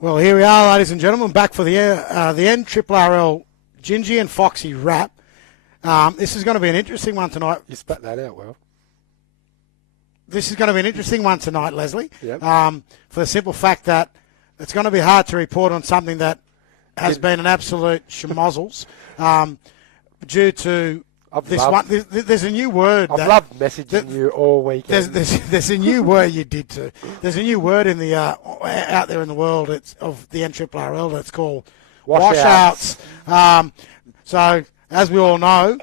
Well, here we are, ladies and gentlemen, back for the NRRRL Gingy and Foxy wrap. This is going to be an interesting one tonight. You spat that out well. This is going to be an interesting one tonight, Leslie. Yep. For the simple fact that it's going to be hard to report on something that has been an absolute schmozzles due to this one. There's a new word. I've loved messaging you all weekend. There's a new word you did too. There's a new word in the out there in the world. It's of the NRRRL. That's called washouts. So as we all know,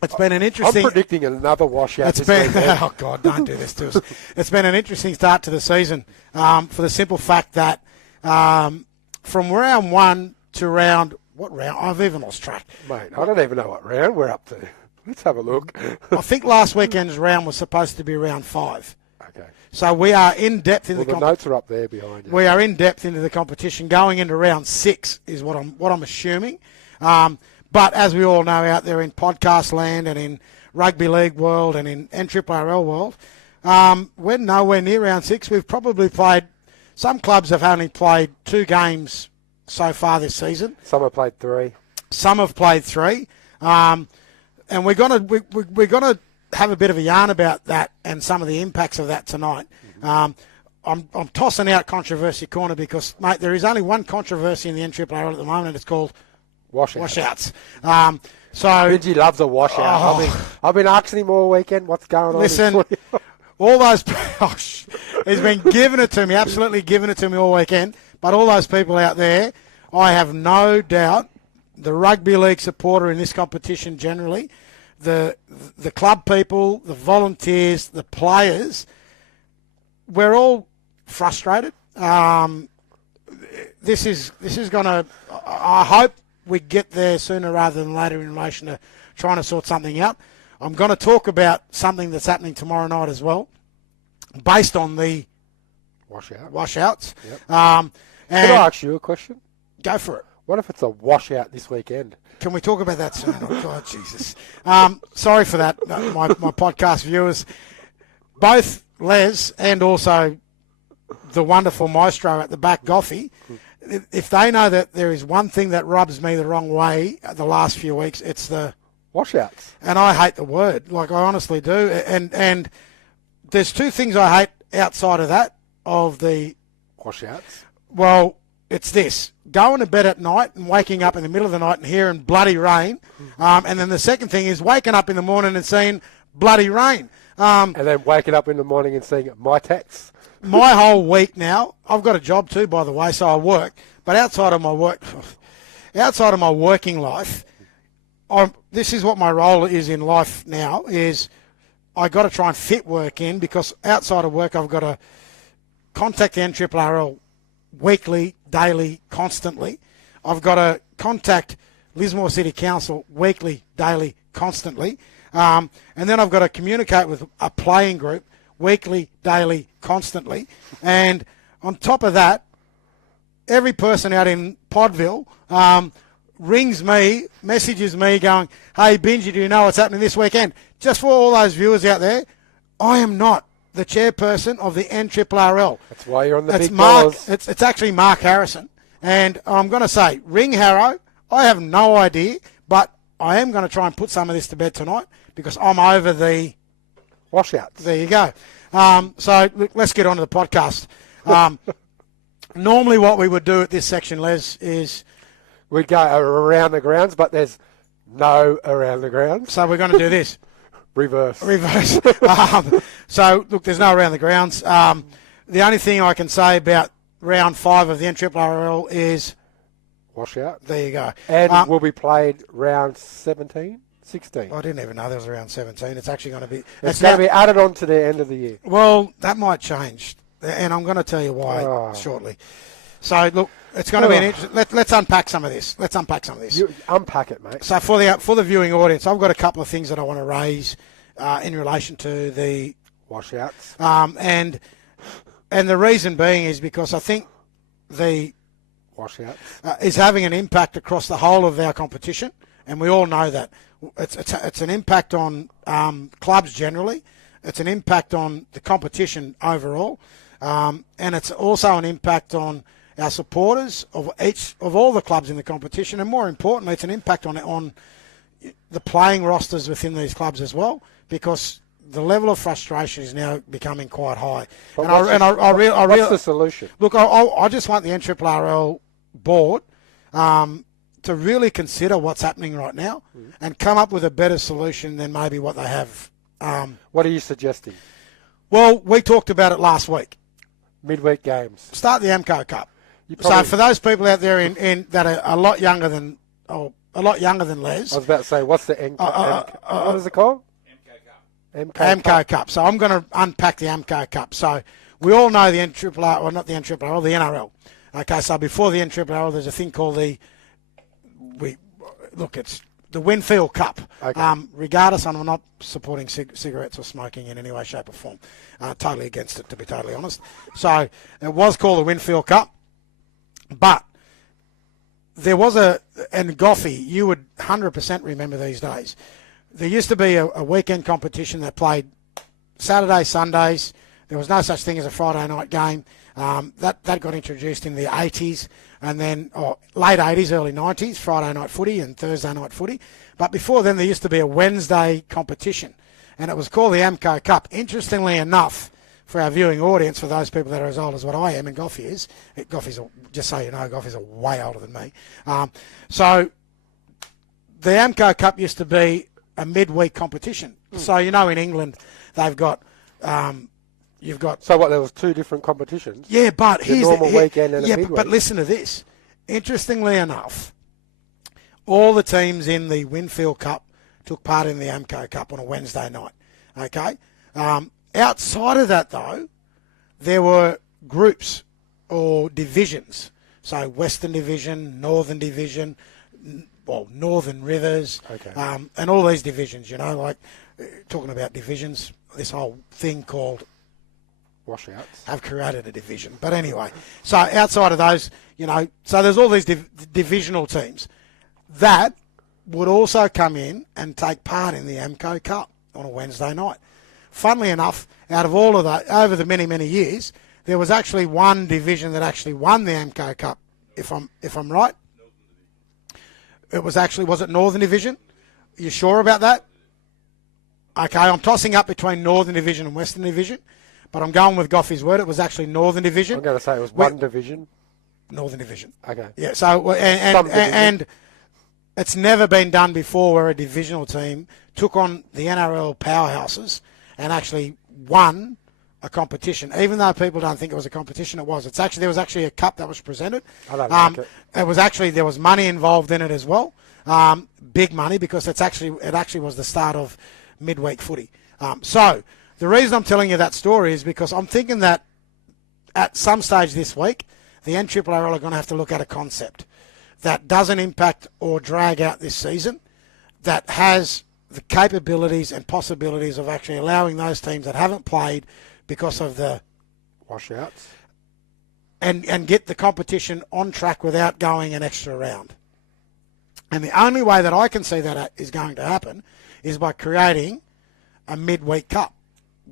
it's been an interesting. I'm predicting another washout. Oh God, don't do this to us. It's been an interesting start to the season for the simple fact that from round one to round. What round? I've even lost track. Mate, I don't even know what round we're up to. Let's have a look. I think last weekend's round was supposed to be round 5. Okay. So we are in depth into the notes are up there behind you. We are in depth into the competition. Going into round 6 is what I'm assuming. But as we all know out there in podcast land and in rugby league world and in NRRRL world, we're nowhere near round 6. We've probably played. Some clubs have only played 2 games so far this season. Some have played 3. Some have played 3. And we're gonna have a bit of a yarn about that and some of the impacts of that tonight. I'm tossing out controversy corner because, mate, there is only one controversy in the NRRRL at the moment, and it's called washouts. So Benji loves a washout. I've been asking him all weekend what's going on. Listen, all those he's been giving it to me, absolutely giving it to me all weekend. But all those people out there, I have no doubt, the rugby league supporter in this competition generally, the club people, the volunteers, the players, we're all frustrated. This is going to, I hope we get there sooner rather than later in relation to trying to sort something out. I'm going to talk about something that's happening tomorrow night as well, based on the washouts. Yep. Can I ask you a question? Go for it. What if it's a washout this weekend? Can we talk about that soon? Oh, God, Jesus. Sorry for that, my podcast viewers. Both Les and also the wonderful maestro at the back, Goffy, if they know that there is one thing that rubs me the wrong way the last few weeks, it's the washouts. And I hate the word. Like, I honestly do. And there's 2 things I hate outside of that, of the washouts. Well, it's this. Going to bed at night and waking up in the middle of the night and hearing bloody rain. And then the second thing is waking up in the morning and seeing bloody rain. And then waking up in the morning and seeing my texts. My whole week now, I've got a job too, by the way, so I work. But outside of my working life, this is what my role is in life now, is I got to try and fit work in, because outside of work I've got to contact the NRRRL weekly, daily, constantly. I've got to contact Lismore City Council weekly, daily, constantly. And then I've got to communicate with a playing group weekly, daily, constantly. And on top of that, every person out in Podville rings me, messages me going, hey, Benji, do you know what's happening this weekend? Just for all those viewers out there, I am not the chairperson of the NRRRL. That's why you're on the big dollars. It's actually Mark Harrison. And I'm going to say, ring Harrow. I have no idea, but I am going to try and put some of this to bed tonight because I'm over the washouts. There you go. So let's get on to the podcast. Normally what we would do at this section, Les, is we'd go around the grounds, but there's no around the grounds. So we're going to do this. Reverse. So, look, there's no around the grounds. The only thing I can say about round 5 of the NRRRL is washout. There you go. And will be played round 17, 16. I didn't even know there was around 17. It's actually going to be... It's going to be added on to the end of the year. Well, that might change, and I'm going to tell you why shortly. So, look, it's going to be an interesting... Let's unpack some of this. You unpack it, mate. So, for the viewing audience, I've got a couple of things that I want to raise in relation to the... washouts. And the reason being is because I think the... washouts. Is having an impact across the whole of our competition, and we all know that. It's an impact on clubs generally. It's an impact on the competition overall, and it's also an impact on our supporters of all the clubs in the competition, and more importantly, it's an impact on the playing rosters within these clubs as well, because the level of frustration is now becoming quite high. But What's the solution? Look, I just want the NRRRL board to really consider what's happening right now and come up with a better solution than maybe what they have. What are you suggesting? Well, we talked about it last week. Midweek games. Start the AMCO Cup. So for those people out there in that are a lot younger than Les. I was about to say, what's the what is it called? AMCO Cup. So I'm going to unpack the AMCO Cup. So we all know the NRRRL, or not the NRRRL, the NRL. Okay, so before the NRRRL, there's a thing called it's the Winfield Cup. Okay. Regardless, I'm not supporting cigarettes or smoking in any way, shape or form. Totally against it, to be totally honest. So it was called the Winfield Cup. But there was and Goffey, you would 100% remember these days. There used to be a weekend competition that played Saturdays, Sundays. There was no such thing as a Friday night game. That got introduced in the 80s and then late 80s, early 90s, Friday night footy and Thursday night footy. But before then, there used to be a Wednesday competition, and it was called the AMCO Cup. Interestingly enough, for our viewing audience, for those people that are as old as what I am and Goffey is, just so you know, Goffey's way older than me. So the AMCO Cup used to be a midweek competition. So, in England, they've got... You've got... So what, there was two different competitions? Yeah, but here's the normal weekend and a midweek. But listen to this. Interestingly enough, all the teams in the Winfield Cup took part in the AMCO Cup on a Wednesday night. Okay? Outside of that, though, there were groups or divisions. So Western Division, Northern Division, Northern Rivers, okay. And all these divisions, like talking about divisions, this whole thing called... washouts. Have created a division. But anyway, so outside of those, so there's all these divisional teams. That would also come in and take part in the AMCO Cup on a Wednesday night. Funnily enough, out of all of that, over the many, many years, there was actually one division that actually won the AMCO Cup, if I'm right. It was it Northern Division? Are you sure about that? Okay, I'm tossing up between Northern Division and Western Division. But I'm going with Goffey's word. It was actually Northern Division. I'm going to say it was one division. Northern Division. Okay. Yeah. So and it's never been done before where a divisional team took on the NRL powerhouses and actually won a competition. Even though people don't think it was a competition, it was. There was actually a cup that was presented. I don't like it. It was actually, there was money involved in it as well. Big money, because it actually was the start of midweek footy. So. The reason I'm telling you that story is because I'm thinking that at some stage this week, the NRRRL are going to have to look at a concept that doesn't impact or drag out this season, that has the capabilities and possibilities of actually allowing those teams that haven't played because of the washouts and get the competition on track without going an extra round. And the only way that I can see that is going to happen is by creating a midweek cup.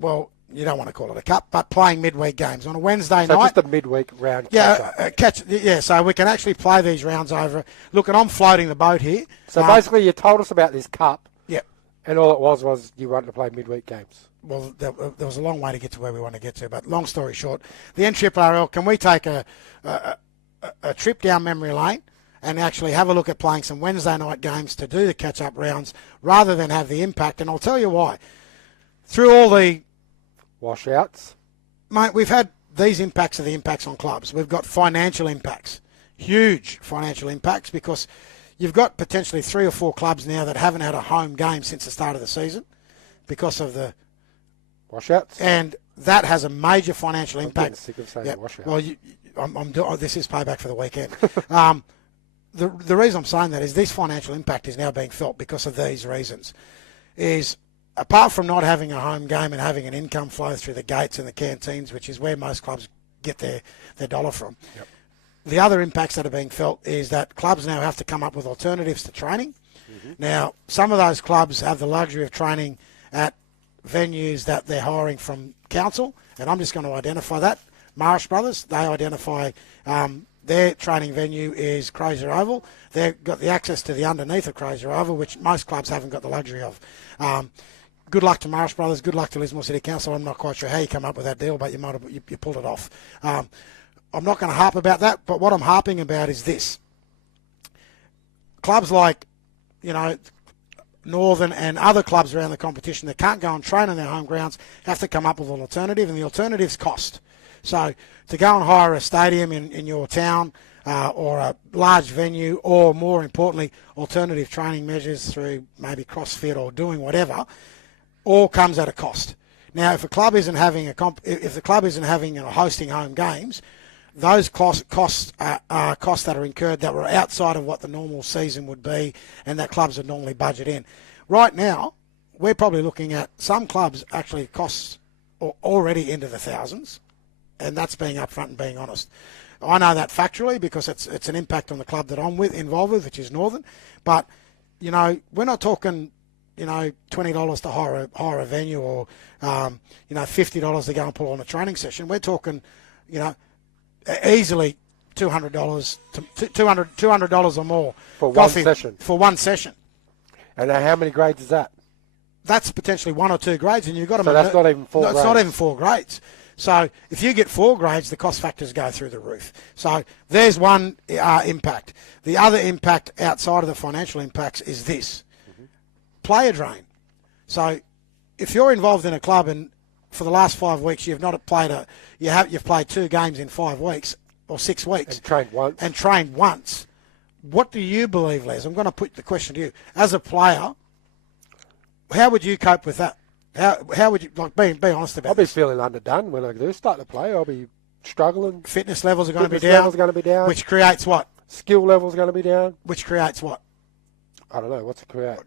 Well, you don't want to call it a cup, but playing midweek games on a Wednesday night. So just a midweek round catch-up. So we can actually play these rounds over. Look, and I'm floating the boat here. So basically you told us about this cup. Yeah. And all it was you wanted to play midweek games. Well, there was a long way to get to where we want to get to, but long story short, the NRRRL, can we take a trip down memory lane and actually have a look at playing some Wednesday night games to do the catch-up rounds rather than have the impact? And I'll tell you why. Through all the washouts, mate, we've had these impacts are the impacts on clubs. We've got financial impacts, huge financial impacts, because you've got potentially 3 or 4 clubs now that haven't had a home game since the start of the season because of the washouts, and that has a major financial impact. I'm sick of saying washouts. Well, this is payback for the weekend. The reason I'm saying that is this financial impact is now being felt because of these reasons. Is apart from not having a home game and having an income flow through the gates and the canteens, which is where most clubs get their dollar from, yep. The other impacts that are being felt is that clubs now have to come up with alternatives to training. Mm-hmm. Now, some of those clubs have the luxury of training at venues that they're hiring from council, and I'm just going to identify that. Marsh Brothers, they identify their training venue is Crozier Oval. They've got the access to the underneath of Crozier Oval, which most clubs haven't got the luxury of. Good luck to Marsh Brothers. Good luck to Lismore City Council. I'm not quite sure how you come up with that deal, but you pulled it off. I'm not going to harp about that, but what I'm harping about is this. Clubs like, Northern and other clubs around the competition that can't go and train on their home grounds have to come up with an alternative, and the alternative's cost. So to go and hire a stadium in your town or a large venue, or more importantly, alternative training measures through maybe CrossFit or doing whatever, all comes at a cost. Now, if a club isn't having or hosting home games, those costs are costs that are incurred that were outside of what the normal season would be and that clubs would normally budget in. Right now, we're probably looking at some clubs actually costs already into the thousands, and that's being upfront and being honest. I know that factually because it's an impact on the club that I'm involved with, which is Northern. But, we're not talking, $20 to hire a venue or, $50 to go and pull on a training session. We're talking, easily $200 to $200 or more for one session. For one session. And how many grades is that? That's potentially 1 or 2 grades, and you've got to. So that's not even 4 grades. It's not even 4 grades. So if you get 4 grades, the cost factors go through the roof. So there's one impact. The other impact outside of the financial impacts is this: player drain. So if you're involved in a club and for the last 5 weeks you've not played you've played 2 games in 5 weeks or 6 weeks and trained once. What do you believe, Les? I'm going to put the question to you as a player. How would you cope with that? How would you be honest about? I'll be feeling underdone when I do start to play. I'll be struggling. Fitness levels are going to be down. Which creates what? Skill levels are going to be down. Which creates what? I don't know. What's it create?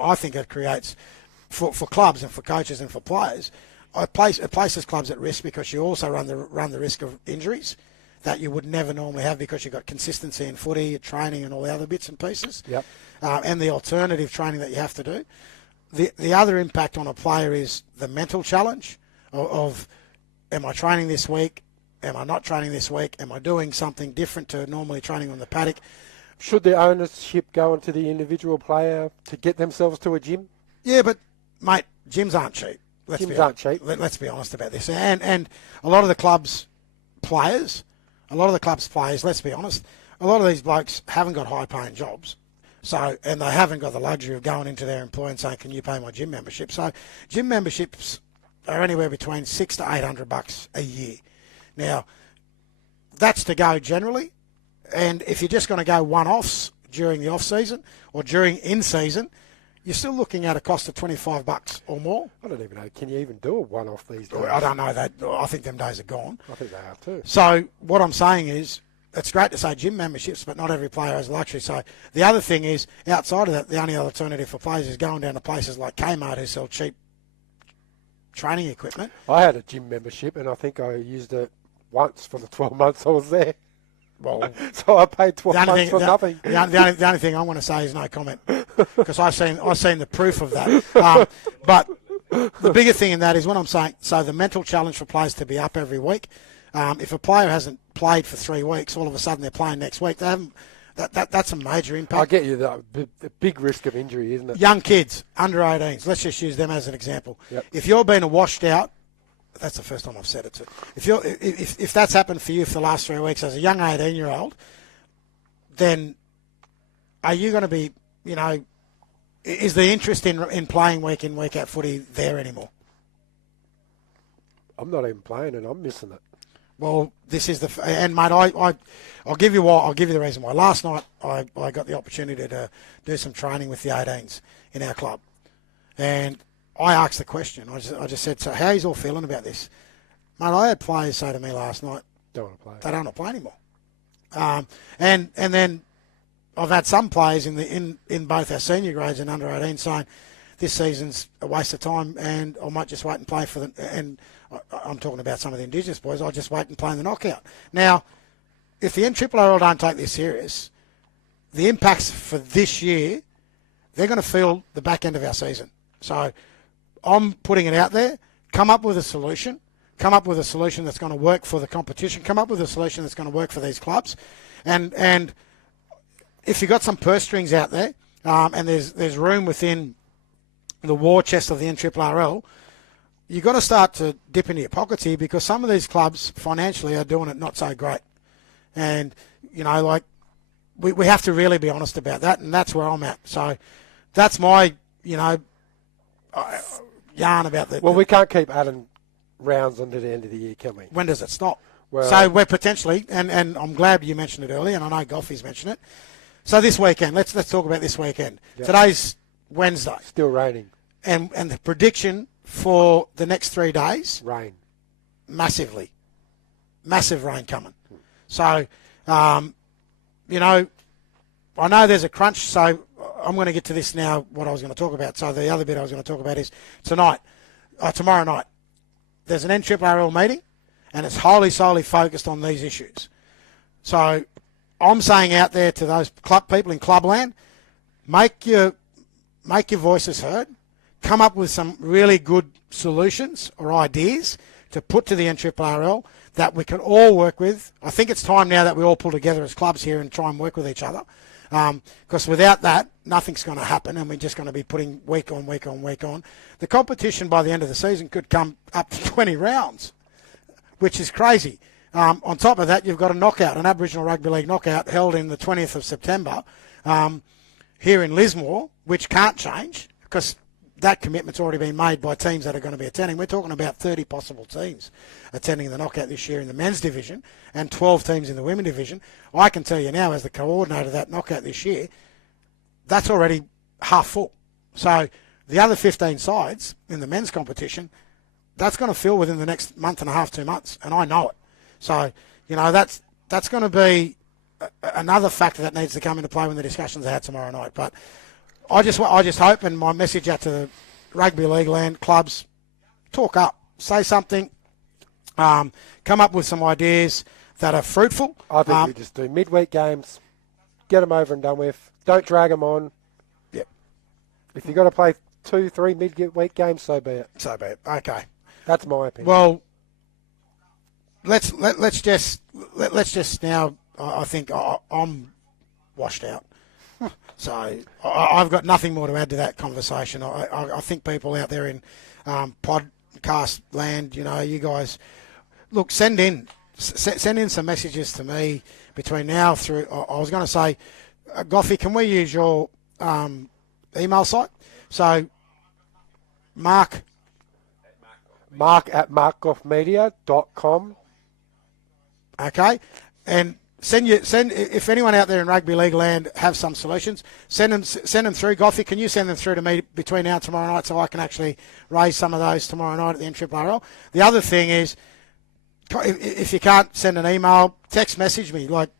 I think it creates for clubs and for coaches and for players. It places clubs at risk because you also run the risk of injuries that you would never normally have because you've got consistency in footy, training, and all the other bits and pieces. Yep. And the alternative training that you have to do. The other impact on a player is the mental challenge of am I training this week? Am I not training this week? Am I doing something different to normally training on the paddock? Should the ownership go into the individual player to get themselves to a gym? Yeah, but, mate, gyms aren't cheap. Let's be honest about this. And a lot of the clubs' players, let's be honest, a lot of these blokes haven't got high-paying jobs. And they haven't got the luxury of going into their employer and saying, can you pay my gym membership? So gym memberships are anywhere between $600 to $800 a year. Now, that's to go generally. And if you're just going to go one-offs during the off-season or during in-season, you're still looking at a cost of $25 or more. I don't even know. Can you even do a one-off these days? I don't know that. I think them days are gone. I think they are too. So what I'm saying is, it's great to say gym memberships, but not every player has a luxury. So the other thing is, outside of that, the only alternative for players is going down to places like Kmart who sell cheap training equipment. I had a gym membership, and I think I used it once for the 12 months I was there. Well, so I paid 12 months for nothing. The only thing I want to say is no comment, because I've seen the proof of that. But the bigger thing in that is what I'm saying. So the mental challenge for players to be up every week. If a player hasn't played for 3 weeks, all of a sudden they're playing next week. They haven't. That's a major impact. I get you. The big risk of injury, isn't it? Young kids, under 18s. Let's just use them as an example. Yep. If you're being washed out, that's the first time I've said it too. If that's happened for you for the last 3 weeks as a young 18-year-old, then are you going to be, is the interest in playing week in, week out footy there anymore? I'm not even playing and I'm missing it. Well, this is and mate, I'll give you the reason why. Last night I got the opportunity to do some training with the 18s in our club, and I asked the question. I just said, so how are you all feeling about this? Mate, I had players say to me last night, don't want to play. They don't want to play anymore. And then I've had some players in both our senior grades and under 18 saying this season's a waste of time, and I might just wait and play for and I'm talking about some of the Indigenous boys. I'll just wait and play in the knockout. Now, if the NRRRL don't take this serious, the impacts for this year, they're going to feel the back end of our season. So I'm putting it out there. Come up with a solution. come up with a solution that's going to work for the competition, come up with a solution that's going to work for these clubs. And if you've got some purse strings out there, and there's room within the war chest of the NRRRL, you've got to start to dip into your pockets here, because some of these clubs financially are doing it not so great. And, like, we have to really be honest about that, and that's where I'm at. So that's my, yarn about that. Well, we can't keep adding rounds until the end of the year, can we? When does it stop? Well, so we're potentially, and I'm glad you mentioned it earlier, and I know Goffy's mentioned it. So this weekend, let's talk about this weekend. Yep. Today's Wednesday. Still raining. And the prediction for the next 3 days? Rain. Massive rain coming. So, I know there's a crunch, so I'm going to get to this now, what I was going to talk about. So the other bit I was going to talk about is tomorrow night, there's an NRRRL meeting, and it's solely focused on these issues. So I'm saying out there to those people in clubland, make your voices heard, come up with some really good solutions or ideas to put to the NRRRL that we can all work with. I think it's time now that we all pull together as clubs here and try and work with each other, because without that, nothing's going to happen, and we're just going to be putting week on week on week on. The competition by the end of the season could come up to 20 rounds, which is crazy. On top of that, you've got an Aboriginal Rugby League knockout held in the 20th of September here in Lismore, which can't change because that commitment's already been made by teams that are going to be attending. We're talking about 30 possible teams attending the knockout this year in the men's division and 12 teams in the women's division. I can tell you now, as the coordinator of that knockout this year, that's already half full. So the other 15 sides in the men's competition, that's going to fill within the next month and a half, 2 months, and I know it. So, that's going to be another factor that needs to come into play when the discussions are had tomorrow night. But I just hope, and my message out to the rugby league land clubs, talk up, say something, come up with some ideas that are fruitful. I think we just do midweek games, get them over and done with. Don't drag them on. Yep. If you've got to play 2-3 midweek games, so be it. So be it. Okay. That's my opinion. Well, let's just now. I think I'm washed out. So I've got nothing more to add to that conversation. I think people out there in podcast land, you guys, look, send in some messages to me between now through. I was going to say, Goffy, can we use your email site? So Mark at markgoffmedia.com. Okay, and send if anyone out there in rugby league land have some solutions, send them through. Goffy, can you send them through to me between now and tomorrow night so I can actually raise some of those tomorrow night at the NRRRL? The other thing is, if you can't send an email, text message me. Like,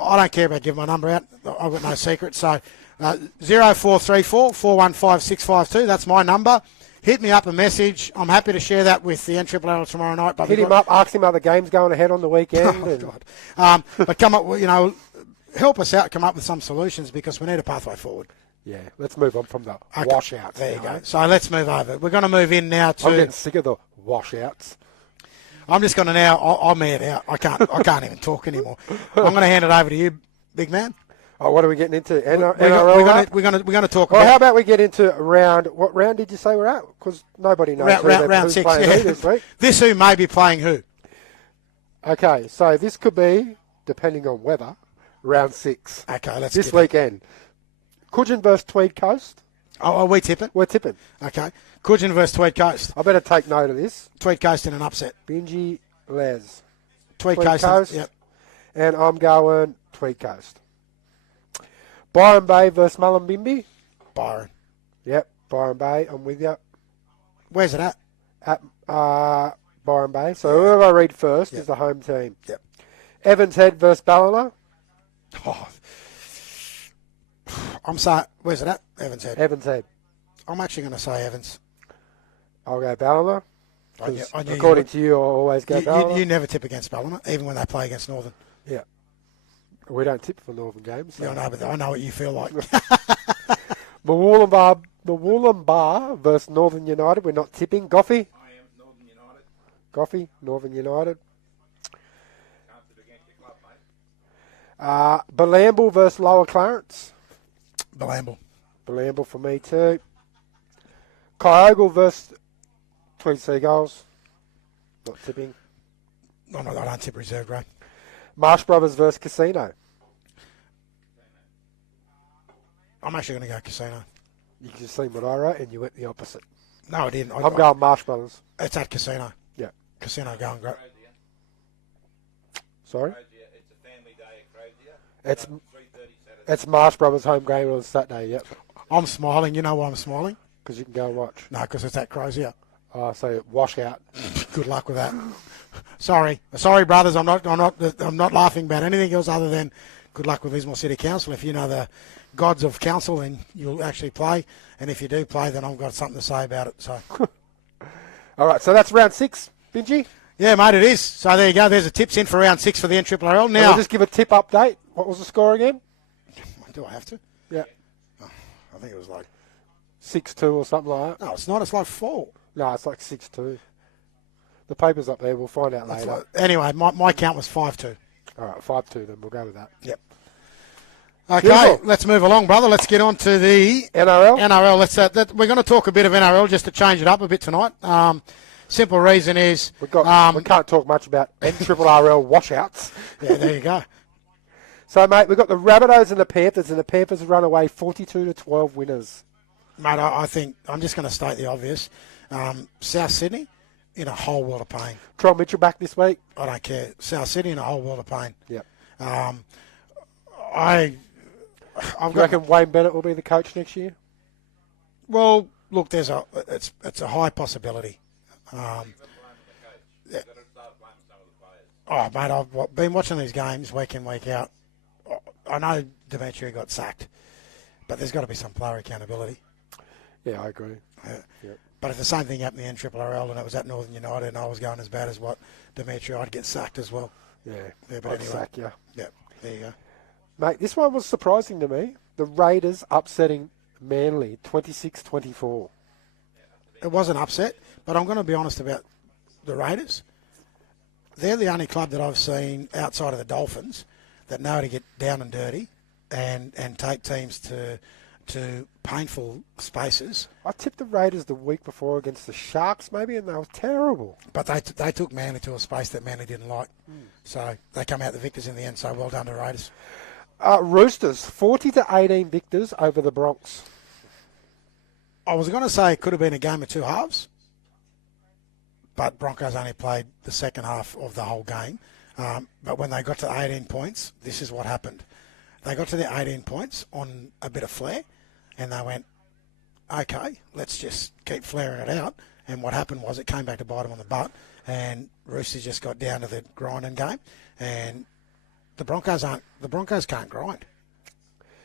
I don't care about giving my number out. I've got no secret. So 0434 415 652. That's my number. Hit me up a message. I'm happy to share that with the NRRRL tomorrow night. But hit him up, ask him how the game's going ahead on the weekend. God. But come up, help us out, come up with some solutions because we need a pathway forward. Yeah, let's move on from the washouts. There you go. So let's move over. We're going to move in now to... I'm getting sick of the washouts. I'm just going to now... I'll man out. I can't even talk anymore. I'm going to hand it over to you, big man. Oh, what are we getting into? NRRL? We're going to talk about... Well, how about we get into round... What round did you say we're at? Because nobody knows round 6, playing who this week. This who may be playing who. Okay, so this could be, depending on weather, round 6. Okay, let's this weekend. Coogin versus Tweed Coast. Oh, are we tipping? We're tipping. Okay. Coogin versus Tweed Coast. I better take note of this. Tweed Coast in an upset. Benji Les. Tweed Coast. Yep. And I'm going Tweed Coast. Byron Bay versus Mullumbimby. Byron. Yep, Byron Bay. I'm with you. Where's it at? At Byron Bay. So whoever I read first is the home team. Yep. Evans Head versus Ballina. Oh. I'm sorry. Where's it at? Evans Head. Evans Head. I'm actually going to say Evans. I'll go Ballina. I knew according to you, I always go Ballina. You never tip against Ballina, even when they play against Northern. Yeah. We don't tip for Northern games. So. Yeah, I know, but I know what you feel like. Wollumbar versus Northern United. We're not tipping. Goffy? I am Northern United. Goffey, Northern United. Belamble versus Lower Clarence. Belamble. Belamble for me too. Kyogle versus Tweed Seagulls. Not tipping. I don't tip reserve grade. Marsh Brothers versus Casino. I'm actually going to go Casino. You just seen what I wrote and you went the opposite. No, I didn't. I'm going Marsh Brothers. It's at Casino. Yeah. Casino going great. Sorry? It's a family day at Crozier. It's Marsh Brothers home game on Saturday, yep. I'm smiling. You know why I'm smiling? Because you can go and watch. No, because it's at Crozier. Oh, so washout. Good luck with that. Sorry, brothers. I'm not laughing about anything else other than good luck with Lismore City Council. If you know the gods of council, then you'll actually play. And if you do play, then I've got something to say about it. So, all right. So that's round 6, Benji. yeah, mate, it is. So there you go. There's a tips in for round 6 for the NRRRL. Now, we'll just give a tip update. What was the score again? Do I have to? Yeah. Oh, I think it was like 6-2 or something like that. no, it's not. It's like 4. No, it's like 6-2. The paper's up there. We'll find out later. Like, anyway, my count was 5-2. All right, 5-2 then. We'll go with that. Yep. Okay, Beautiful. let's move along, brother. Let's get on to the NRL? NRL. We're going to talk a bit of NRL just to change it up a bit tonight. Simple reason is we can't talk much about NRRRL washouts. Yeah, there you go. So, mate, we've got the Rabbitohs and the Panthers run away 42-12 winners. Mate, I think I'm just going to state the obvious. South Sydney in a whole world of pain. Tron Mitchell back this week. I don't care. South Sydney in a whole world of pain. Yep. I've reckon Wayne Bennett will be the coach next year? Well, look, it's a high possibility. Oh, mate, I've been watching these games week in, week out. I know Demetrio got sacked, but there's got to be some player accountability. Yeah, I agree. Yep. But if the same thing happened in the NRRRL and it was at Northern United and I was going as bad as what Demetrio, I'd get sacked as well. Yeah, but I'd anyway. sack you. Yep, there you go. Mate, this one was surprising to me. The Raiders upsetting Manly 26-24. It was an upset, but I'm going to be honest about the Raiders. They're the only club that I've seen outside of the Dolphins that know how to get down and dirty and take teams to painful spaces. I tipped the Raiders the week before against the Sharks, maybe, and they were terrible. But they took Manly to a space that Manly didn't like. So they come out the victors in the end, so well done to the Raiders. Roosters, 40-18 victors over the Bronx. I was going to say it could have been a game of two halves, but Broncos only played the second half of the whole game. But when they got to 18 points, this is what happened. They got to the 18 points on a bit of flair, and they went, okay, let's just keep flaring it out. And what happened was it came back to bite them on the butt, and Roosters just got down to the grinding game. And the Broncos can't grind.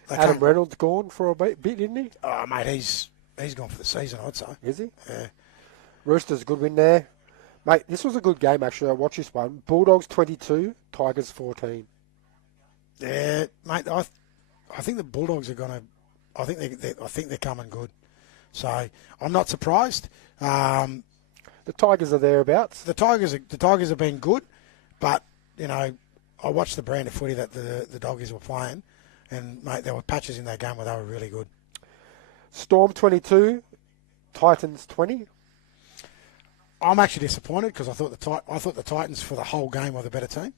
Adam Reynolds gone for a bit, didn't he? Oh, mate, he's gone for the season, I'd say. Is he? Yeah. Roosters, good win there. Mate, this was a good game, actually. I watched this one. Bulldogs 22, Tigers 14. Yeah, mate, I think the Bulldogs are going to... I think they're coming good. So I'm not surprised. The Tigers are thereabouts. The Tigers have been good, but, you know, I watched the brand of footy that the Doggies were playing, and, mate, there were patches in that game where they were really good. Storm 22, Titans 20. I'm actually disappointed because I thought the Titans for the whole game were the better team.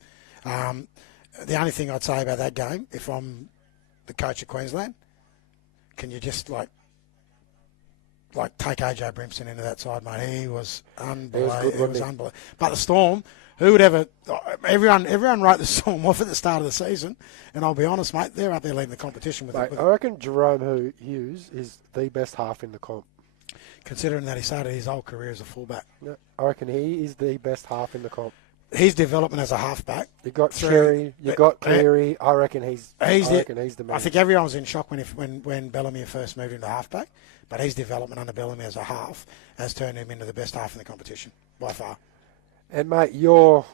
The only thing I'd say about that game, if I'm the coach of Queensland, can you just like take AJ Brimson into that side, mate? He was unbelievable. It was unbelievable. But the Storm, who would ever? Everyone wrote the Storm off at the start of the season, and I'll be honest, mate, they're up there leading the competition with. Mate, I reckon Jerome Hughes is the best half in the comp. Considering that he started his whole career as a fullback. Yeah, I reckon he is the best half in the comp. His development as a halfback. You got Cherry, you got Cleary. I reckon he's the man. I think everyone was in shock when Bellamy first moved into halfback, but his development under Bellamy as a half has turned him into the best half in the competition by far. And mate, your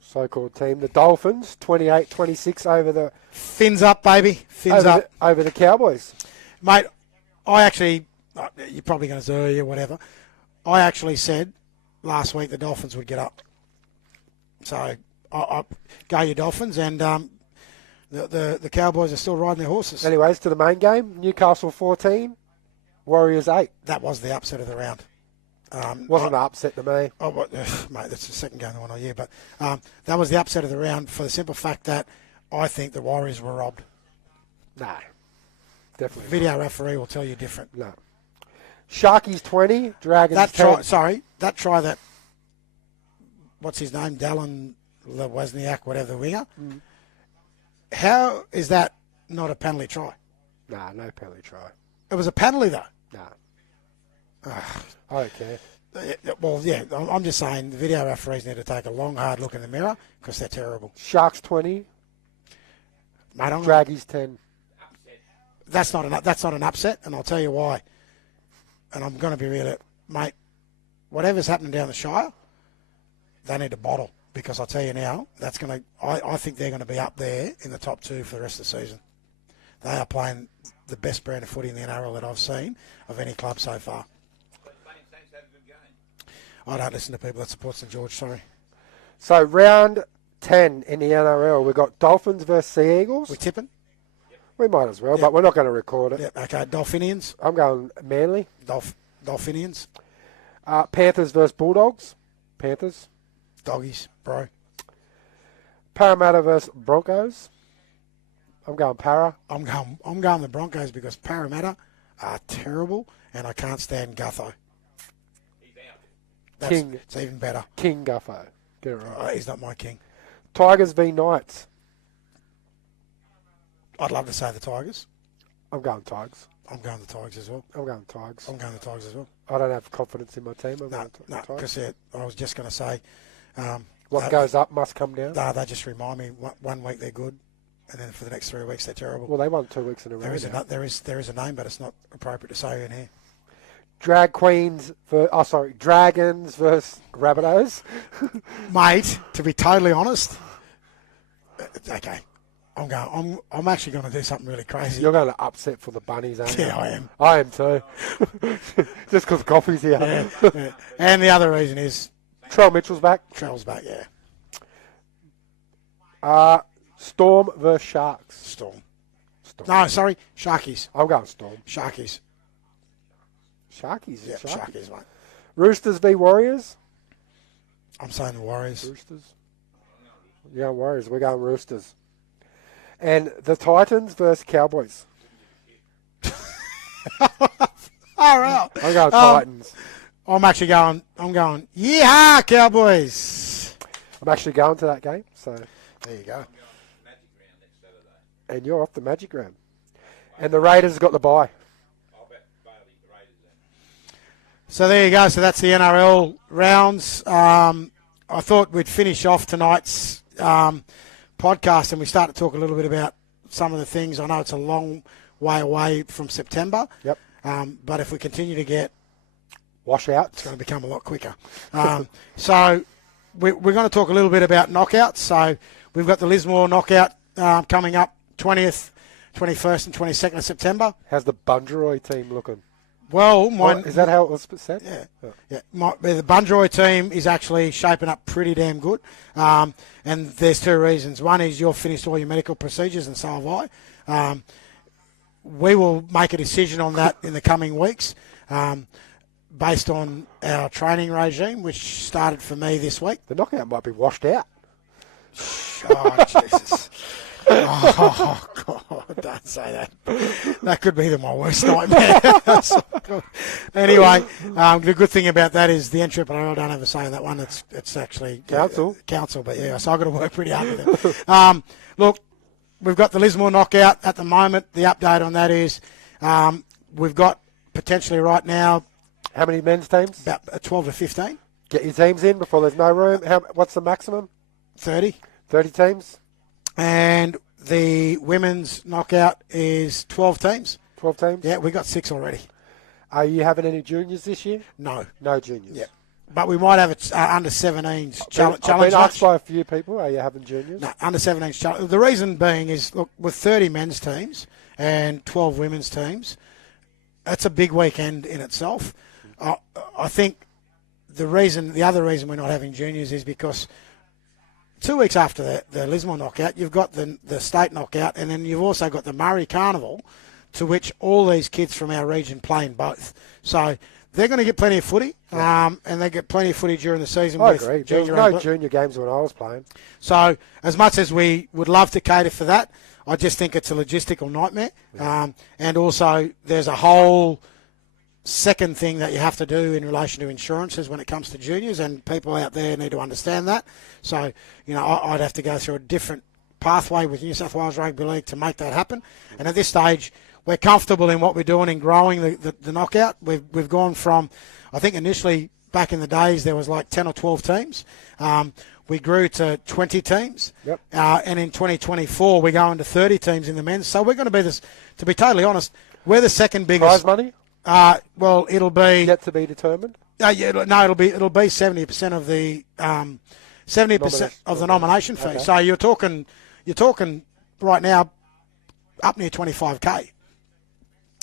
so-called team, the Dolphins, 28-26 over the Fins up, baby. Fins up over the Cowboys. Mate, I actually. You're probably going to say, yeah, whatever. I actually said last week the Dolphins would get up. So I go your Dolphins, and the Cowboys are still riding their horses. Anyways, to the main game, Newcastle 14, Warriors 8. That was the upset of the round. Wasn't an upset to me. Oh, mate, that's the second game they won all year. But that was the upset of the round for the simple fact that I think the Warriors were robbed. No, definitely Video referee will tell you different. No. Sharkies 20, Dragons 10. That try that, what's his name, Dallin Wozniak, whatever the winger. Mm. How is that not a penalty try? Nah, no penalty try. It was a penalty, though. Nah. I don't care. Well, yeah, I'm just saying the video referees need to take a long, hard look in the mirror because they're terrible. Sharks 20, Mate, Draggies 10. That's not an upset, and I'll tell you why. And I'm going to be real, mate. Whatever's happening down the Shire, they need to bottle because I'll tell you now, that's going to. I think they're going to be up there in the top 2 for the rest of the season. They are playing the best brand of footy in the NRL that I've seen of any club so far. I don't listen to people that support St George. Sorry. So round 10 in the NRL, we've got Dolphins versus Sea Eagles. We tipping? We might as well, but we're not going to record it. Yeah, okay. Dolphinians. I'm going Manly. Dolphinians. Panthers versus Bulldogs. Panthers. Doggies, bro. Parramatta versus Broncos. I'm going Para. I'm going the Broncos because Parramatta are terrible, and I can't stand Gutho. King. It's even better. King Guffo. Get it right. He's not my king. Tigers v Knights. I'd love to say the Tigers. I'm going Tigers. I'm going the Tigers as well. I'm going Tigers. I'm going the Tigers as well. I don't have confidence in my team. No, because I was just going to say... what goes up must come down. No, they just remind me, one week they're good, and then for the next 3 weeks they're terrible. Well, they won 2 weeks in a row. There is a name, but it's not appropriate to say in here. Dragons versus Rabbitohs. Mate, to be totally honest, okay, I'm actually going to do something really crazy. You're going to upset for the bunnies, aren't you? Yeah, I am. I am too. Just because coffee's here. Yeah. And the other reason is... Trell Mitchell's back. Trell's back, yeah. Storm versus Sharks. Storm. No, sorry, Sharkies. I'm going Storm. Sharkies. Sharkies? Yeah, Sharkies, mate. Roosters v Warriors. I'm saying the Warriors. Roosters. You're going Warriors. We're going Roosters. And the Titans versus Cowboys. All right. I'm going Titans. I'm going, yeehaw, Cowboys. I'm actually going to that game. So there you go. And you're off the Magic Round. And the Raiders got the bye. So there you go. So that's the NRL rounds. I thought we'd finish off tonight's podcast and we start to talk a little bit about some of the things. I know it's a long way away from September. Yep. But if we continue to get washouts, it's going to become a lot quicker. So we're going to talk a little bit about knockouts. So we've got the Lismore knockout coming up 20th, 21st and 22nd of September. How's the Bungeroy team looking? Well, is that how it was said? Yeah. The Bungeroy team is actually shaping up pretty damn good. And there's 2 reasons. One is you've finished all your medical procedures and so have I. We will make a decision on that in the coming weeks based on our training regime, which started for me this week. The knockout might be washed out. Oh, Jesus. Oh, God, don't say that. That could be my worst nightmare. Anyway, the good thing about that is the NRRRL don't have a say in that one. It's actually council, but yeah, so I've got to work pretty hard with it. Look, we've got the Lismore knockout at the moment. The update on that is we've got potentially right now... How many men's teams? About 12 to 15. Get your teams in before there's no room. What's the maximum? 30. 30 teams. And the women's knockout is 12 teams. 12 teams? Yeah, we got 6 already. Are you having any juniors this year? No. No juniors? Yeah. But we might have it under 17s challenge. I've been asked by a few people, are you having juniors? No, under 17s challenge. The reason being is, look, with 30 men's teams and 12 women's teams, that's a big weekend in itself. I think the other reason we're not having juniors is because 2 weeks after the Lismore knockout, you've got the state knockout, and then you've also got the Murray Carnival, to which all these kids from our region play in both. So they're going to get plenty of footy, and they get plenty of footy during the season. I agree. There was no junior games when I was playing. So as much as we would love to cater for that, I just think it's a logistical nightmare. Yeah. And also there's a whole second thing that you have to do in relation to insurances when it comes to juniors, and people out there need to understand that. So, I'd have to go through a different pathway with New South Wales Rugby League to make that happen. And at this stage, we're comfortable in what we're doing in growing the knockout. We've gone from, I think initially back in the days there was like 10 or 12 teams. We grew to 20 teams. Yep. And in 2024 we're going to 30 teams in the men's. So we're going to be this, to be totally honest, we're the second biggest. Prize money? Well, it'll be yet to be determined. It'll be 70% of the 70% of the nomination fee. Okay. So you're talking right now up near 25k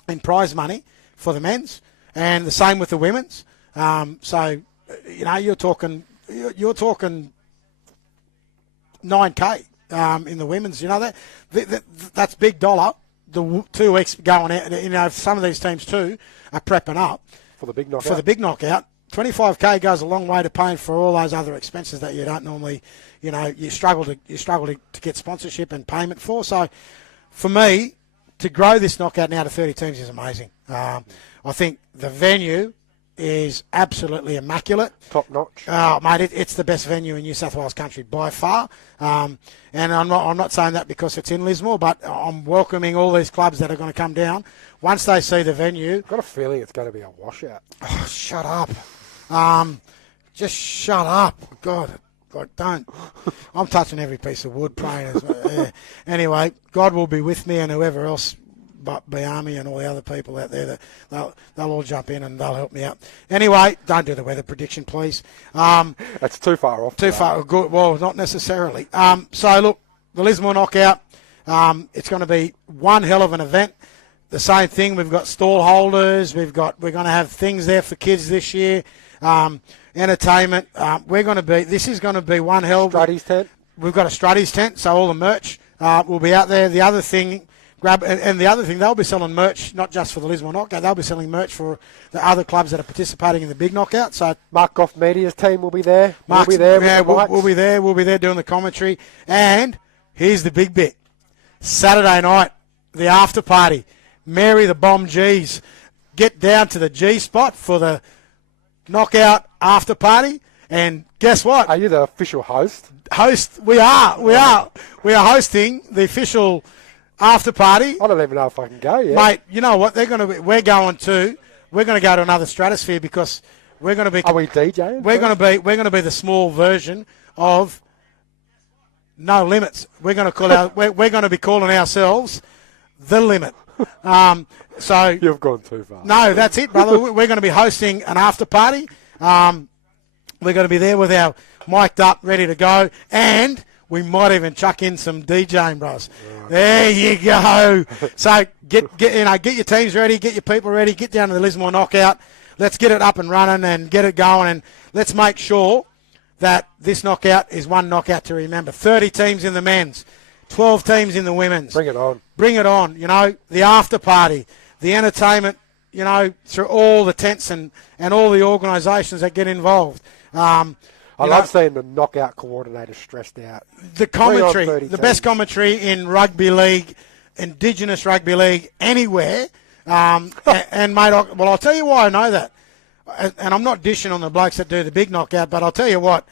in prize money for the men's, and the same with the women's. So you're talking 9k in the women's. That's big dollar. The 2 weeks going out, some of these teams too are prepping up for the big knockout. 25k goes a long way to paying for all those other expenses that you don't normally, you struggle to get sponsorship and payment for. So, for me, to grow this knockout now to 30 teams is amazing. I think the venue is absolutely immaculate. Top notch. Oh, mate, it's the best venue in New South Wales country by far. And I'm not saying that because it's in Lismore, but I'm welcoming all these clubs that are going to come down. Once they see the venue... I've got a feeling it's going to be a washout. Oh, shut up. Just shut up. God, don't. I'm touching every piece of wood, praying. Anyway, God will be with me, and whoever else, but Biami and all the other people out there, that they'll all jump in and they'll help me out. Anyway, don't do the weather prediction, please. That's too far off. Too far. Good. Well, not necessarily. So look, the Lismore knockout. It's going to be one hell of an event. The same thing. We've got stall holders. We're going to have things there for kids this year. Entertainment. This is going to be one hell of Strutty's tent. We've got a Strutty's tent, so all the merch will be out there. The other thing. They'll be selling merch, not just for the Lismore knockout, they'll be selling merch for the other clubs that are participating in the big knockout. So Mark Goff Media's team will be there. We'll be there. We'll be there doing the commentary. And here's the big bit. Saturday night, the after party. Mary the Bomb G's. Get down to the G spot for the knockout after party. And guess what? Are you the official host? We are. We are hosting the official after party. I don't even know if I can go yet. Mate, you know what? We're going to go to another stratosphere because we're going to be. Are we DJing? We're going to be the small version of No Limits. We're going to be calling ourselves The Limit. So you've gone too far. No, that's it, brother. We're going to be hosting an after party. We're going to be there with our mic'd up, ready to go, and we might even chuck in some DJing, bros. Right. There you go. So get your teams ready, get your people ready, get down to the Lismore knockout. Let's get it up and running and get it going, and let's make sure that this knockout is one knockout to remember. 30 teams in the men's, 12 teams in the women's. Bring it on. Bring it on. The after party, the entertainment, through all the tents and all the organisations that get involved. I love seeing the knockout coordinator stressed out. The commentary, the best commentary in rugby league, Indigenous rugby league, anywhere. And mate, I'll tell you why I know that. And I'm not dishing on the blokes that do the big knockout, but I'll tell you what,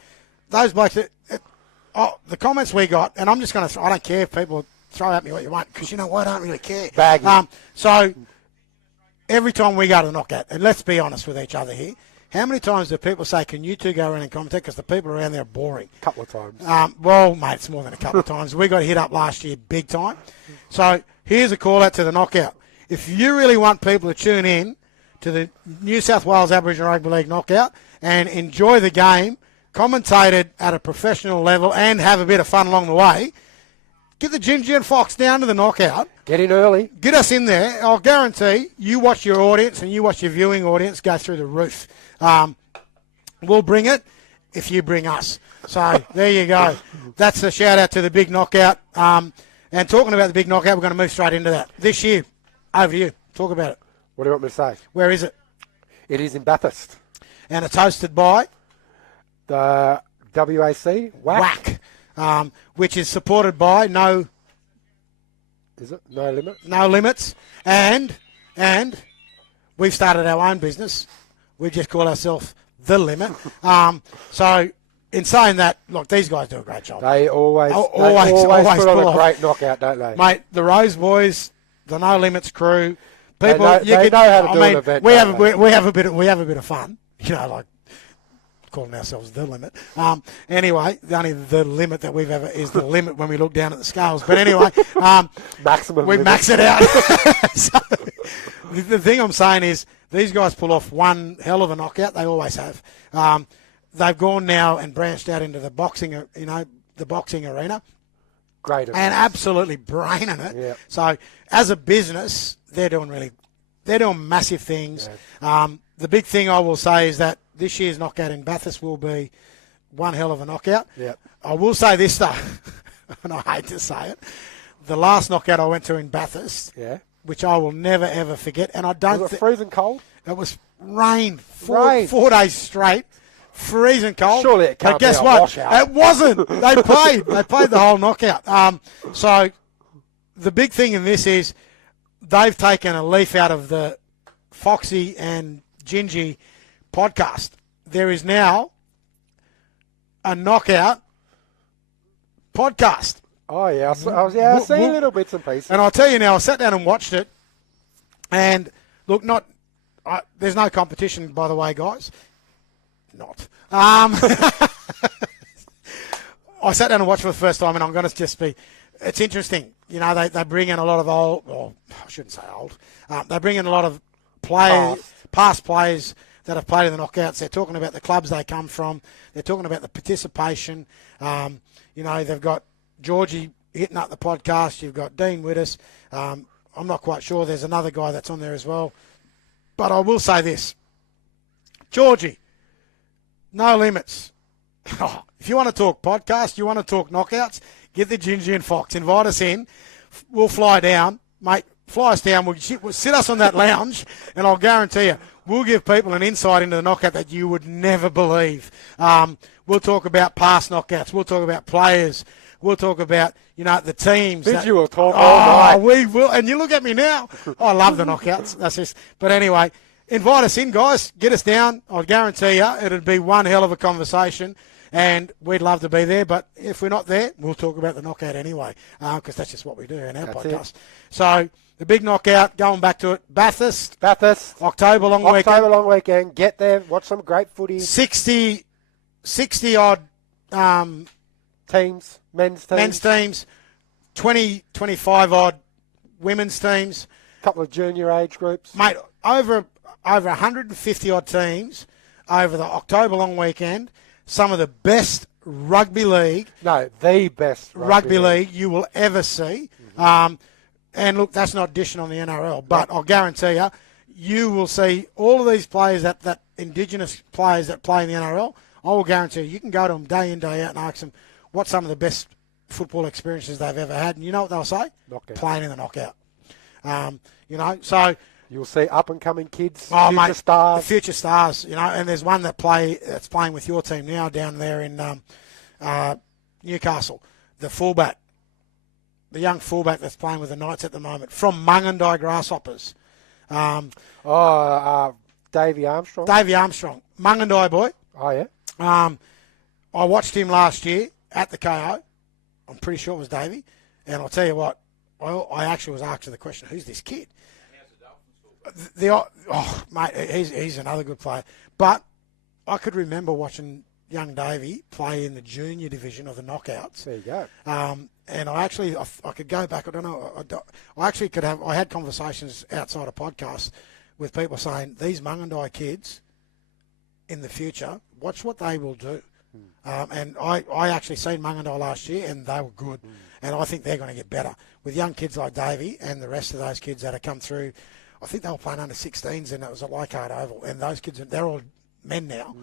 those blokes, the comments we got, and I'm just going to, I don't care if people throw at me what you want, because you know what, I don't really care. Baggy. So every time we go to the knockout, and let's be honest with each other here, how many times do people say, can you two go around and commentate? Because the people around there are boring. A couple of times. Well, mate, it's more than a couple of times. We got hit up last year big time. So here's a call out to the knockout. If you really want people to tune in to the New South Wales Aboriginal Rugby League knockout and enjoy the game, commentated at a professional level and have a bit of fun along the way, get the Ginger and Fox down to the knockout. Get in early. Get us in there. I'll guarantee you watch your audience and you watch your viewing audience go through the roof. we'll bring it if you bring us. So there you go. That's a shout out to the big knockout. And talking about the big knockout, we're going to move straight into that. This year, over to you. Talk about it. What do you want me to say? Where is it? It is in Bathurst. And it's hosted by The WAC, WAC. Which is supported by No Is it? No Limit? No Limits. And we've started our own business. We just call ourselves The Limit. So in saying that, look, these guys do a great job. They always always put on pull a off. great knockout, don't they? Mate, the Rose Boys, the No Limits crew, people, They know how to do an event. we don't they? have a bit of fun, like calling ourselves The Limit. Anyway, the only the limit that we've ever is the limit when we look down at the scales. But anyway, Maximum we limit. max it out. So, the thing I'm saying is these guys pull off one hell of a knockout. They always have. They've gone now and branched out into the boxing, the boxing arena. Great event. And absolutely braining it. Yeah. So as a business, they're doing massive things. Yeah. The big thing I will say is that this year's knockout in Bathurst will be one hell of a knockout. Yeah. I will say this though, and I hate to say it, the last knockout I went to in Bathurst, which I will never ever forget, and I don't. Was it freezing cold? It was rain, 4 days straight. Freezing cold. Surely it can't but guess be a what? washout. It wasn't. They played the whole knockout. So the big thing in this is they've taken a leaf out of the Foxy and Gingy podcast. There is now a knockout podcast. Oh, yeah. I've seen little bits and pieces. And I'll tell you now, I sat down and watched it. And look, there's no competition, by the way, guys. I sat down and watched for the first time, and I'm going to just be. It's interesting, They bring in a lot of old. Well, I shouldn't say old. They bring in a lot of past players that have played in the knockouts. They're talking about the clubs they come from. They're talking about the participation. They've got Georgie hitting up the podcast. You've got Dean with us. I'm not quite sure. There's another guy that's on there as well. But I will say this, Georgie. No Limits. If you want to talk podcast, you want to talk knockouts, get the Ginger and Fox. Invite us in. We'll fly down. Mate, fly us down. We'll sit us on that lounge, and I'll guarantee you, we'll give people an insight into the knockout that you would never believe. We'll talk about past knockouts. We'll talk about players. We'll talk about, the teams. You will talk all night. We will. And you look at me now. I love the knockouts. That's just. But anyway, invite us in, guys. Get us down. I guarantee you it'd be one hell of a conversation, and we'd love to be there. But if we're not there, we'll talk about the knockout anyway, because that's just what we do in our podcast. So the big knockout, going back to it, Bathurst. October long weekend. Get there. Watch some great footy. 60 odd teams, men's teams, 20, 25 odd women's teams. Couple of junior age groups. Mate, over 150 odd teams over the October long weekend. Some of the best rugby league. No, the best rugby league you will ever see. Mm-hmm. And look, that's not dishing on the NRL, but I'll guarantee you will see all of these players, that Indigenous players that play in the NRL. I will guarantee you can go to them day in, day out and ask them what some of the best football experiences they've ever had. And you know what they'll say? Knockout. Playing in the knockout. So you'll see up-and-coming kids, future stars, and there's one that's playing with your team now down there in Newcastle, the young fullback that's playing with the Knights at the moment, from Mungandai Grasshoppers. Davey Armstrong. Mungandai boy. Oh, yeah? I watched him last year at the KO. I'm pretty sure it was Davey. And I'll tell you what, I actually was asking the question, who's this kid? Mate, he's another good player. But I could remember watching young Davey play in the junior division of the knockouts. There you go. And I could go back. I don't know. I had conversations outside of podcasts with people saying these Mungandai kids in the future, watch what they will do. And I actually seen Mungandai last year, and they were good. And I think they're going to get better with young kids like Davey and the rest of those kids that have come through. I think they were playing under 16s, and it was at Leichhardt Oval. And those kids, they're all men now,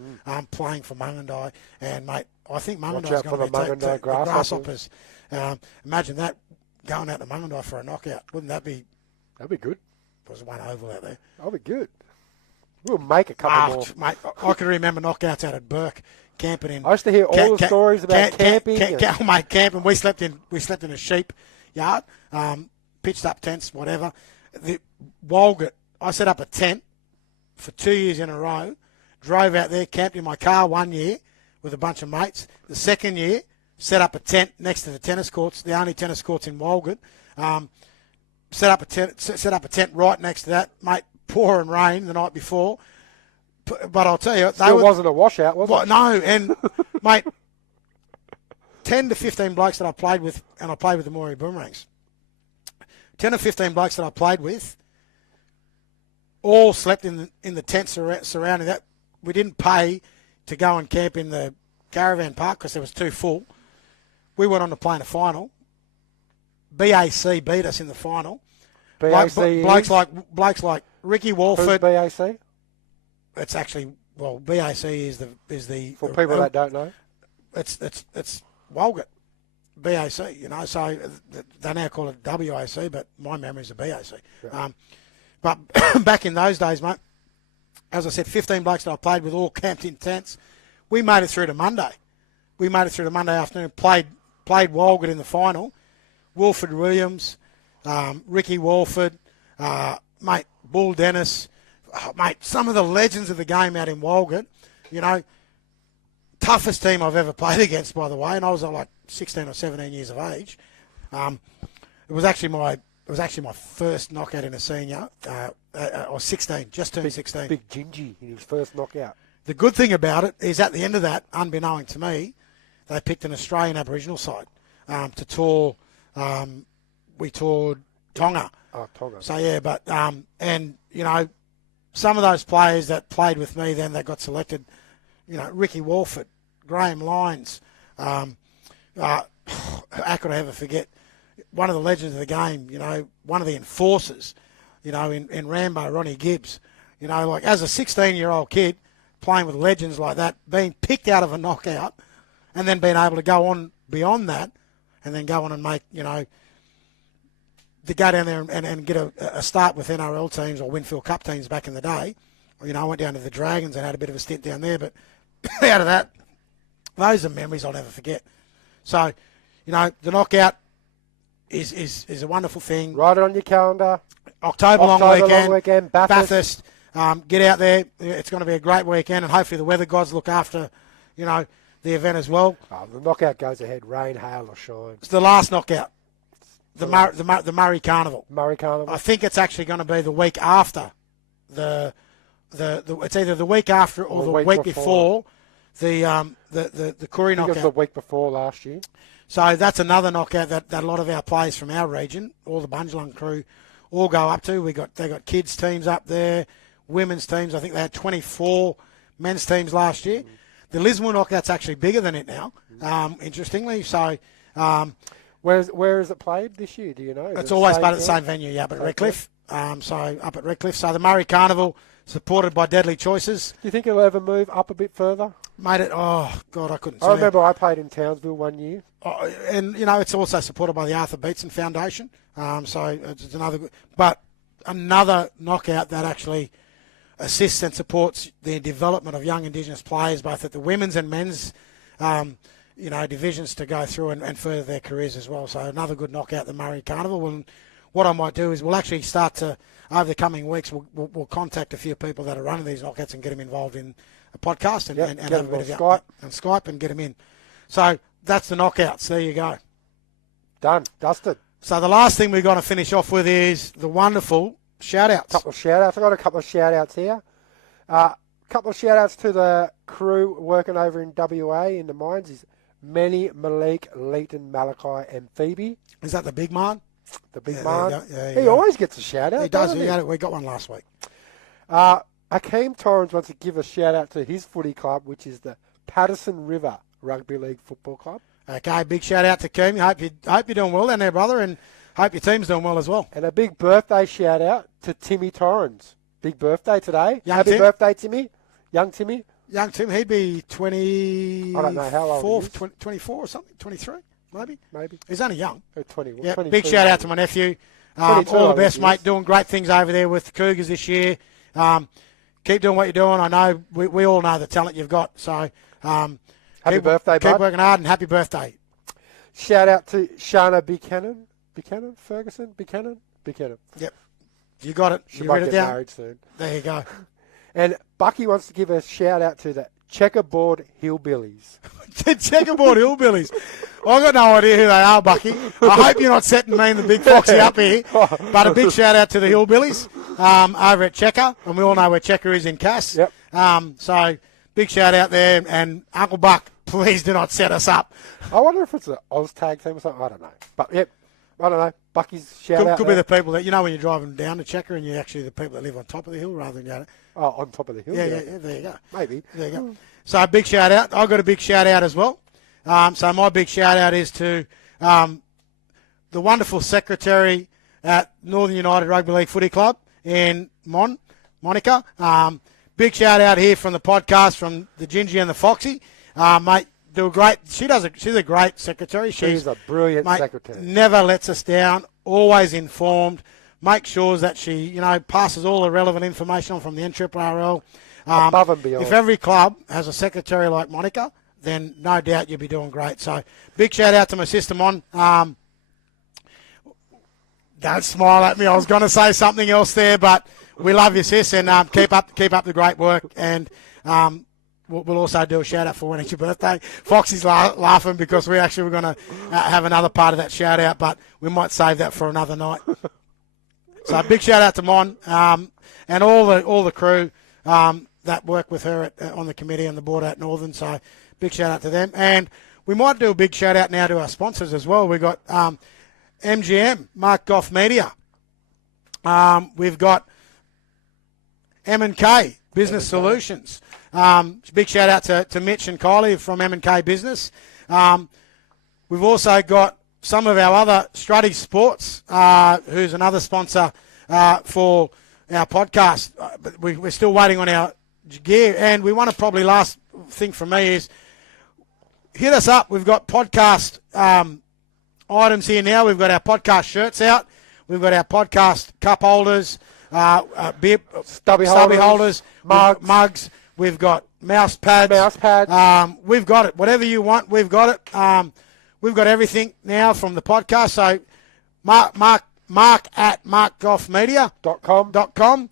playing for Mungandai. And, mate, I think Watch Mungandai's out for going the to be Mungandai the Grasshoppers. Imagine that, going out to Mungandai for a knockout. Wouldn't that be... That'd be good. There's one oval out there. That'd be good. We'll make a couple more. Mate, I can remember knockouts out at Burke, camping in. I used to hear all the stories about camping. Mate, camping. We slept in a sheep yard, pitched up tents, whatever. The Walgett, I set up a tent for 2 years in a row, drove out there, camped in my car 1 year with a bunch of mates. The second year, set up a tent next to the tennis courts, the only tennis courts in Walgett. Set up a tent right next to that, mate. Pouring rain the night before, but I'll tell you, wasn't a washout, was it? No, and mate, 10 to 15 blokes that I played with, and I played with the Moree Boomerangs. 10 or 15 blokes that I played with, all slept in the tent surrounding that. We didn't pay to go and camp in the caravan park because it was too full. We went on to play in a final. BAC beat us in the final. Blokes like Ricky Walford. Who's BAC? It's actually, well, BAC is the for people that don't know. It's Walgett, BAC. You know, so they now call it WAC, but my memory is the BAC. Yeah. But back in those days, mate, as I said, 15 blokes that I played with all camped in tents. We made it through to Monday. We made it through to Monday afternoon. Played Walgett in the final. Wilfred Williams. Ricky Walford, mate, Bull Dennis, mate, some of the legends of the game out in Walgett, you know, toughest team I've ever played against, by the way, and I was like 16 or 17 years of age. It was actually my first knockout in a senior. I was 16, just turned 16. Big Gingy in his first knockout. The good thing about it is at the end of that, unbeknown to me, they picked an Australian Aboriginal side to tour. We toured Tonga. Oh, Tonga. So, yeah, but, and, you know, some of those players that played with me then that got selected, you know, Ricky Walford, Graham Lyons, how could I ever forget, one of the legends of the game, you know, one of the enforcers, you know, in Rambo, Ronnie Gibbs. You know, like as a 16-year-old kid playing with legends like that, being picked out of a knockout and then being able to go on beyond that and then go on and make, you know, to go down there and get a start with NRL teams or Winfield Cup teams back in the day. You know, I went down to the Dragons and had a bit of a stint down there, but out of that, those are memories I'll never forget. So, you know, the knockout is a wonderful thing. Write it on your calendar. October long weekend, Bathurst. Get out there. It's going to be a great weekend, and hopefully the weather gods look after, you know, the event as well. Oh, the knockout goes ahead, rain, hail or shine. It's the last knockout. The Murray Carnival. Murray Carnival. I think it's actually going to be the week after it's either the week after or the week before the Koori knockout. It was the week before last year. So that's another knockout that a lot of our players from our region, all the Bunjalung crew, all go up to. They got kids teams up there, women's teams. I think they had 24 men's teams last year. The Lismore knockout's actually bigger than it now, interestingly. So. Where is it played this year? Do you know? It's always played at the same venue, yeah, up at Redcliffe. So up at Redcliffe. So the Murray Carnival, supported by Deadly Choices. Do you think it'll ever move up a bit further? Mate, I couldn't say. I remember I played in Townsville 1 year. And, you know, it's also supported by the Arthur Beetson Foundation. So it's another knockout that actually assists and supports the development of young Indigenous players, both at the women's and men's you know, divisions to go through and further their careers as well. So another good knockout, the Murray Carnival. And what I might do is we'll actually start to, over the coming weeks, we'll contact a few people that are running these knockouts and get them involved in a podcast and have a bit of Skype and get them in. So that's the knockouts. There you go. Done. Dusted. So the last thing we've got to finish off with is the wonderful shout-outs. I've got a couple of shout-outs here. Couple of shout-outs to the crew working over in WA in the mines is Manny, Malik, Leighton, Malachi, and Phoebe. Is that the big man? The big man. Yeah, he always gets a shout-out. He does. We got one last week. Hakeem Torrens wants to give a shout-out to his footy club, which is the Patterson River Rugby League Football Club. Okay, big shout-out to Keem. Hope you're doing well down there, brother, and hope your team's doing well as well. And a big birthday shout-out to Timmy Torrens. Big birthday today. Young Happy Tim. birthday, Timmy. Young Timmy? Young Tim, he'd be 24, I don't know how old he is. 24 or something, 23, maybe. Maybe. He's only young. 21. Yeah, 22, big shout out maybe. to my nephew. 22, All the I best, think he mate. is. Doing great things over there with the Cougars this year. Keep doing what you're doing. I know we all know the talent you've got. So Happy birthday, keep bud. working hard and happy birthday. Shout out to Shana Buchanan. Buchanan. Yep, you got it. She You might read it get down. married soon. There you go. And Bucky wants to give a shout out to the Checkerboard Hillbillies. The Checkerboard Hillbillies. Well, I've got no idea who they are, Bucky. I hope you're not setting me and the big foxy up here. But a big shout out to the Hillbillies over at Checker. And we all know where Checker is in Cass. Yep. So big shout out there. And Uncle Buck, please do not set us up. I wonder if it's an Oz tag team or something. I don't know. But, yep, I don't know. Bucky's shout out. Could be the people that, when you're driving down to Checker and you're actually the people that live on top of the hill rather than on top of the hill. Yeah, there you go. Maybe. There you go. So a big shout out. I've got a big shout out as well. So my big shout out is to the wonderful secretary at Northern United Rugby League Footy Club in Monica. Big shout out here from the podcast from the Gingy and the Foxy. Mate, do a great. She's a great secretary. She's a brilliant secretary. Never lets us down. Always informed. Make sure that she, passes all the relevant information on from the NRRRL. Above and beyond. If every club has a secretary like Monica, then no doubt you'll be doing great. So big shout out to my sister Mon. Don't smile at me. I was going to say something else there, but we love you, sis, and keep up the great work. And we'll also do a shout out for when it's your birthday. Foxy's laughing because we actually were going to have another part of that shout out, but we might save that for another night. So big shout out to Mon and all the crew that work with her on the committee and the board at Northern. So big shout out to them. And we might do a big shout out now to our sponsors as well. We've got MGM, Mark Goff Media. We've got M&K Business Solutions. Big shout out to Mitch and Kylie from M&K Business. We've also got some of our other Strutty Sports, who's another sponsor for our podcast. But we're still waiting on our gear. And we want to probably, last thing from me is, hit us up. We've got podcast items here now. We've got our podcast shirts out. We've got our podcast cup holders, beer stubby holders, mugs. We've got mouse pads. We've got it. Whatever you want, we've got it. We've got everything now from the podcast. So Mark at markgoffmedia.com.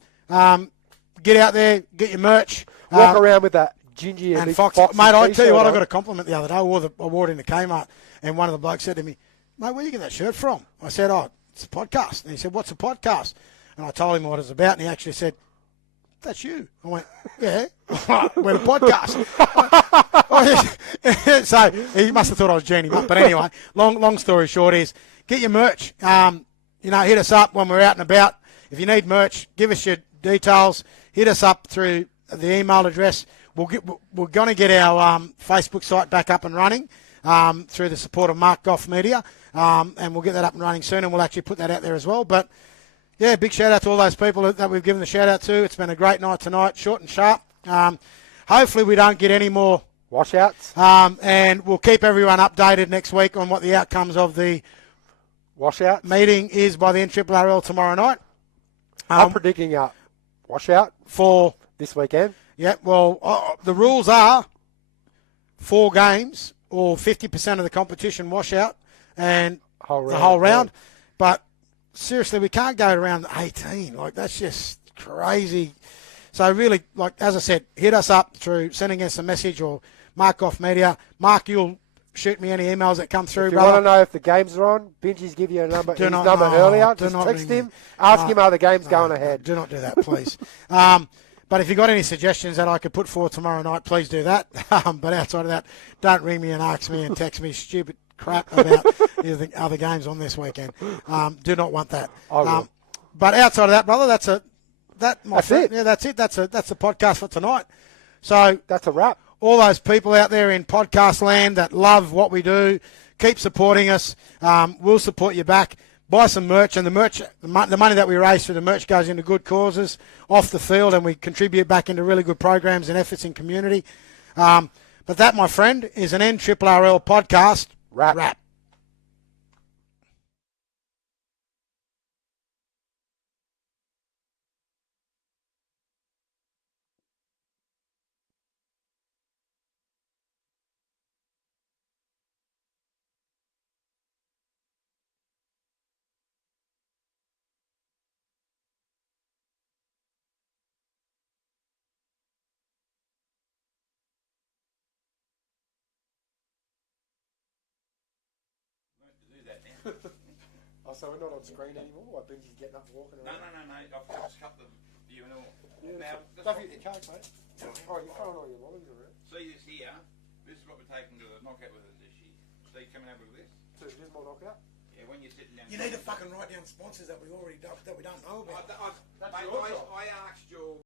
Get out there, get your merch. Walk around with that Gingy and Fox. Mate, I tell you what, I got a compliment the other day. I wore it into Kmart, and one of the blokes said to me, "Mate, where you get that shirt from?" I said, "Oh, it's a podcast." And he said, "What's a podcast?" And I told him what it was about, and he actually said, "That's you." I went, "Yeah, we're a podcast." So he must have thought I was Genie. But anyway, long story short is, get your merch. Hit us up when we're out and about. If you need merch, give us your details. Hit us up through the email address. We're going to get our Facebook site back up and running through the support of Mark Goff Media, and we'll get that up and running soon, and we'll actually put that out there as well. But yeah, big shout out to all those people that we've given the shout out to. It's been a great night tonight, short and sharp. Hopefully we don't get any more washouts, and we'll keep everyone updated next week on what the outcomes of the washout meeting is by the NRRRL tomorrow night. I'm predicting a washout for this weekend. Yeah, well, the rules are 4 games or 50% of the competition washout and the whole round. Yeah. But seriously, we can't go around 18. Like, that's just crazy. So really, like, as I said, hit us up through sending us a message or Mark Off Media. Mark, you'll shoot me any emails that come through, if you brother. want to know if the games are on, Benji's give you a number, his number earlier. Just text him, ask him, are the games going ahead? Do not do that, please. But if you've got any suggestions that I could put forward tomorrow night, please do that. But outside of that, don't ring me and ask me and text me stupid crap about the other games on this weekend. Do not want that. But outside of that, brother, that's it. Yeah, that's it. That's the podcast for tonight. So that's a wrap. All those people out there in podcast land that love what we do, keep supporting us. We'll support you back. buy some merch, and the money that we raise through the merch goes into good causes off the field, and we contribute back into really good programs and efforts in community. But that, my friend, is an NRRRL podcast wrap. Oh, so we're not on screen anymore? Why Benji's getting up and walking around? No. I've just cut the view and all. Yeah, Now, don't forget your cards, mate. Oh, you're throwing all your lollies around. see this here. This is what we're taking to the knockout with us this year. See, coming over with this. So there's more knockout? Yeah, when you're sitting down. You need to fucking write down sponsors that we don't know about. I asked your